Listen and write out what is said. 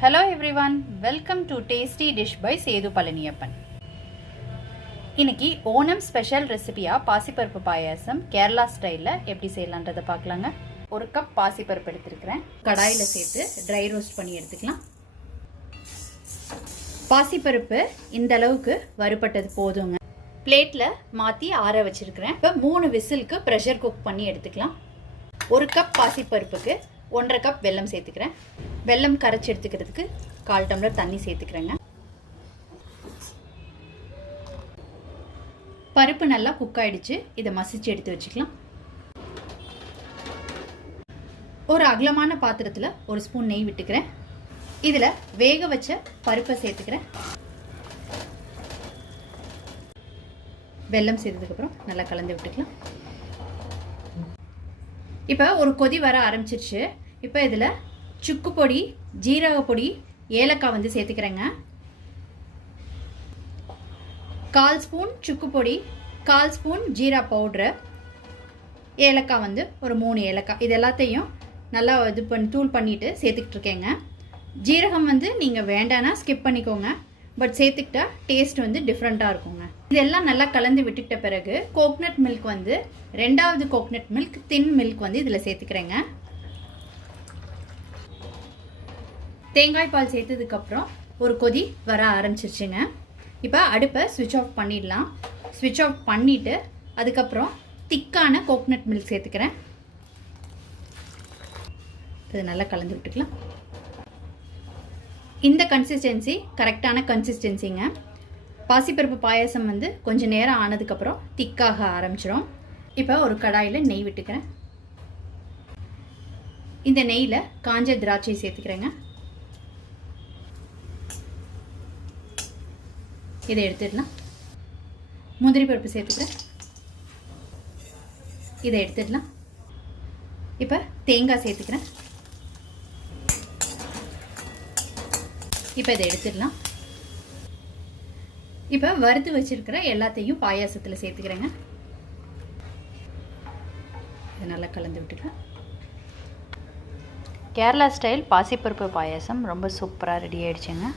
Hello everyone, welcome to Tasty Dish by Sethu Palaniyappan. இன்னைக்கு Onam special ரெசிபியா பாசிப்பருப்பு பாயாசம் கேரளா ஸ்டைல்ல எப்படி செய்யலாம்ன்றதை பார்க்கலாங்க. ஒரு கப் பாசிப்பருப்பு எடுத்துக்கிறேன். கடாயில சேர்த்து ட்ரை ரோஸ்ட் பண்ணி எடுத்துக்கலாம். பாசிப்பருப்பு இந்த அளவுக்கு வறுபட்டது போதுங்க. பிளேட்ல மாத்தி ஆற வச்சிருக்கிறேன். இப்போ 3 விசிலுக்கு ப்ரெஷர் குக் பண்ணி எடுத்துக்கலாம். ஒரு கப் பாசிப்பருப்புக்கு 1.5 கப் வெல்லம் சேர்த்துக்கிறேன். வெல்லம் கரைச்சி எடுத்துக்கிறதுக்கு 1/4 டம்ளர் தண்ணி சேர்த்துக்கிறேங்க. பருப்பு நல்லா குக் ஆயிடுச்சு. இதை மசிச்சு எடுத்து வச்சுக்கலாம். ஒரு அகலமான பாத்திரத்தில் 1 ஸ்பூன் நெய் விட்டுக்கிறேன். இதில் வேக வச்ச பருப்பை சேர்த்துக்கிறேன். வெல்லம் சேர்த்ததுக்கப்புறம் நல்லா கலந்து விட்டுக்கலாம். இப்போ ஒரு கொதி வர ஆரம்பிச்சிருச்சு. இப்போ இதில் சுக்கு பொடி, ஜீரக பொடி, ஏலக்காய் சேர்த்துக்கிறேங்க. 1/4 ஸ்பூன் சுக்கு பொடி, 1/4 ஸ்பூன் ஜீரா பவுட்ரு, ஏலக்காய் ஒரு 3 ஏலக்காய். இது எல்லாத்தையும் நல்லா தூள் பண்ணிட்டு சேர்த்துக்கிட்டு இருக்கேங்க. ஜீரகம் நீங்கள் வேண்டானா ஸ்கிப் பண்ணிக்கோங்க. பட் சேர்த்துக்கிட்டா டேஸ்ட் டிஃப்ரெண்ட்டாக இருக்குங்க. இதெல்லாம் நல்லா கலந்து விட்டுக்கிட்ட பிறகு கோகனட் மில்க் 2வது கோகனட் மில்க் தின் மில்க் இதில் சேர்த்துக்கிறேங்க. தேங்காய் பால் சேர்த்ததுக்கப்புறம் ஒரு கொதி வர ஆரம்பிச்சிருச்சுங்க. இப்போ அடுப்பை ஸ்விட்ச் ஆஃப் பண்ணிடலாம். ஸ்விட்ச் ஆஃப் பண்ணிவிட்டு அதுக்கப்புறம் திக்கான கோகனட் மில்க் சேர்த்துக்கிறேன். இது நல்லா கலந்து விட்டுக்கலாம். இந்த கன்சிஸ்டன்சி கரெக்டான கன்சிஸ்டன்சிங்க. பாசிப்பருப்பு பாயாசம் கொஞ்சம் நேரம் ஆனதுக்கப்புறம் திக்காக ஆரம்பிச்சிடும். இப்போ ஒரு கடாயில் நெய் விட்டுக்கிறேன். இந்த நெய்யில் காஞ்ச திராட்சை சேர்த்துக்கிறேங்க. இதை எடுத்துடலாம். முந்திரி பருப்பு சேர்த்துக்கிறேன். இதை எடுத்துடலாம். இப்போ தேங்காய் சேர்த்துக்கிறேன். இப்போ இதை எடுத்துடலாம். இப்போ வறுத்து வச்சிருக்கிற எல்லாத்தையும் பாயாசத்தில் சேர்த்துக்கிறேங்க. இதை நல்லா கலந்து விட்டுக்கலாம். கேரளா ஸ்டைல் பாசிப்பருப்பு பாயாசம் ரொம்ப சூப்பராக ரெடி ஆயிடுச்சுங்க.